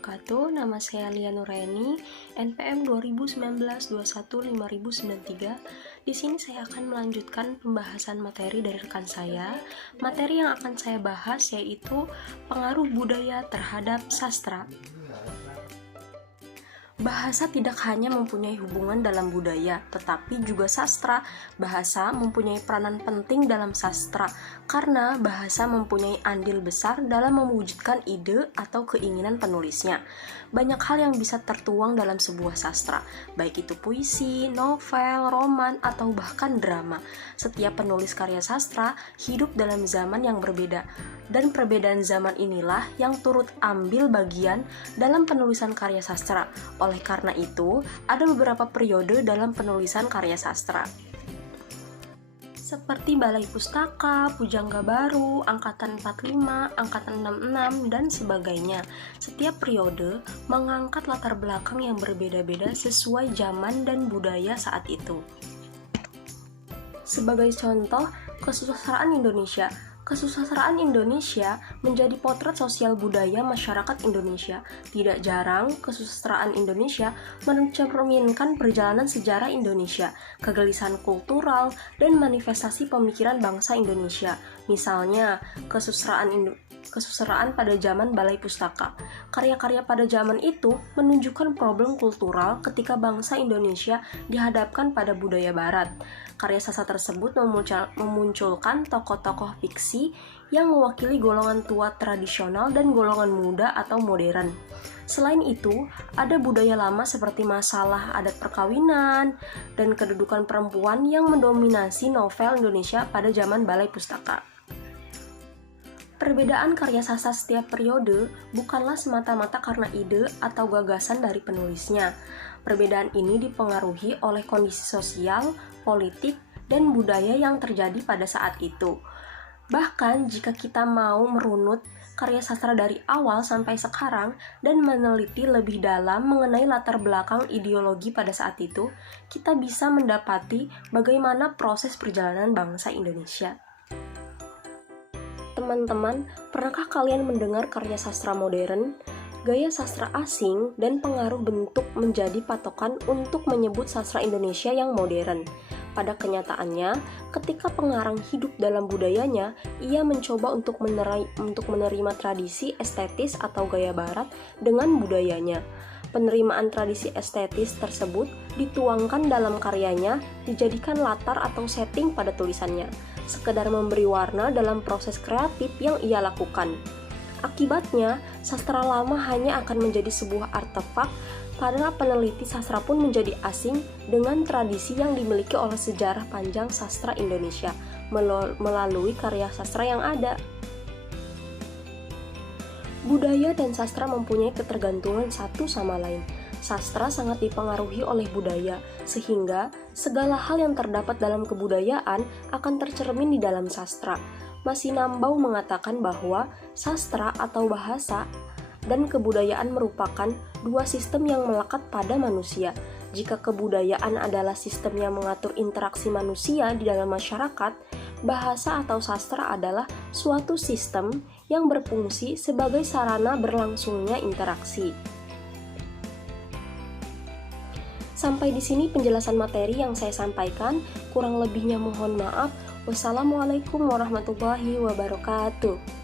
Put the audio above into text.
wabarakatuh. Nama saya Lia Nuraini, NPM 2019-21-5093. Di sini saya akan melanjutkan pembahasan materi dari rekan saya. Materi yang akan saya bahas yaitu pengaruh budaya terhadap sastra. Bahasa tidak hanya mempunyai hubungan dalam budaya, tetapi juga sastra. Bahasa mempunyai peranan penting dalam sastra, karena bahasa mempunyai andil besar dalam mewujudkan ide atau keinginan penulisnya. Banyak hal yang bisa tertuang dalam sebuah sastra, baik itu puisi, novel, roman, atau bahkan drama. Setiap penulis karya sastra hidup dalam zaman yang berbeda, dan perbedaan zaman inilah yang turut ambil bagian dalam penulisan karya sastra. Oleh karena itu, ada beberapa periode dalam penulisan karya sastra, seperti Balai Pustaka, Pujangga Baru, Angkatan 45, Angkatan 66, dan sebagainya. Setiap periode mengangkat latar belakang yang berbeda-beda sesuai zaman dan budaya saat itu. Sebagai contoh, kesusastraan Indonesia. Kesusastraan Indonesia menjadi potret sosial budaya masyarakat Indonesia. Tidak jarang, kesusastraan Indonesia mencerminkan perjalanan sejarah Indonesia, kegelisahan kultural, dan manifestasi pemikiran bangsa Indonesia. Misalnya, kesusastraan pada zaman Balai Pustaka. Karya-karya pada zaman itu menunjukkan problem kultural ketika bangsa Indonesia dihadapkan pada budaya Barat. Karya sastra tersebut memunculkan tokoh-tokoh fiksi yang mewakili golongan tua tradisional dan golongan muda atau modern. Selain itu, ada budaya lama seperti masalah adat perkawinan dan kedudukan perempuan yang mendominasi novel Indonesia pada zaman Balai Pustaka. Perbedaan karya sastra setiap periode bukanlah semata-mata karena ide atau gagasan dari penulisnya. Perbedaan ini dipengaruhi oleh kondisi sosial, politik, dan budaya yang terjadi pada saat itu. Bahkan jika kita mau merunut karya sastra dari awal sampai sekarang dan meneliti lebih dalam mengenai latar belakang ideologi pada saat itu, kita bisa mendapati bagaimana proses perjalanan bangsa Indonesia. Teman-teman, pernahkah kalian mendengar karya sastra modern? Gaya sastra asing dan pengaruh bentuk menjadi patokan untuk menyebut sastra Indonesia yang modern. Pada kenyataannya, ketika pengarang hidup dalam budayanya, ia mencoba untuk menerima tradisi estetis atau gaya barat dengan budayanya. Penerimaan tradisi estetis tersebut dituangkan dalam karyanya, dijadikan latar atau setting pada tulisannya, sekedar memberi warna dalam proses kreatif yang ia lakukan. Akibatnya, sastra lama hanya akan menjadi sebuah artefak, para peneliti sastra pun menjadi asing dengan tradisi yang dimiliki oleh sejarah panjang sastra Indonesia melalui karya sastra yang ada. Budaya dan sastra mempunyai ketergantungan satu sama lain. Sastra sangat dipengaruhi oleh budaya, sehingga segala hal yang terdapat dalam kebudayaan akan tercermin di dalam sastra. Masinambau mengatakan bahwa sastra atau bahasa dan kebudayaan merupakan dua sistem yang melekat pada manusia. Jika kebudayaan adalah sistem yang mengatur interaksi manusia di dalam masyarakat, bahasa atau sastra adalah suatu sistem yang berfungsi sebagai sarana berlangsungnya interaksi. Sampai di sini penjelasan materi yang saya sampaikan, kurang lebihnya mohon maaf. Wassalamualaikum warahmatullahi wabarakatuh.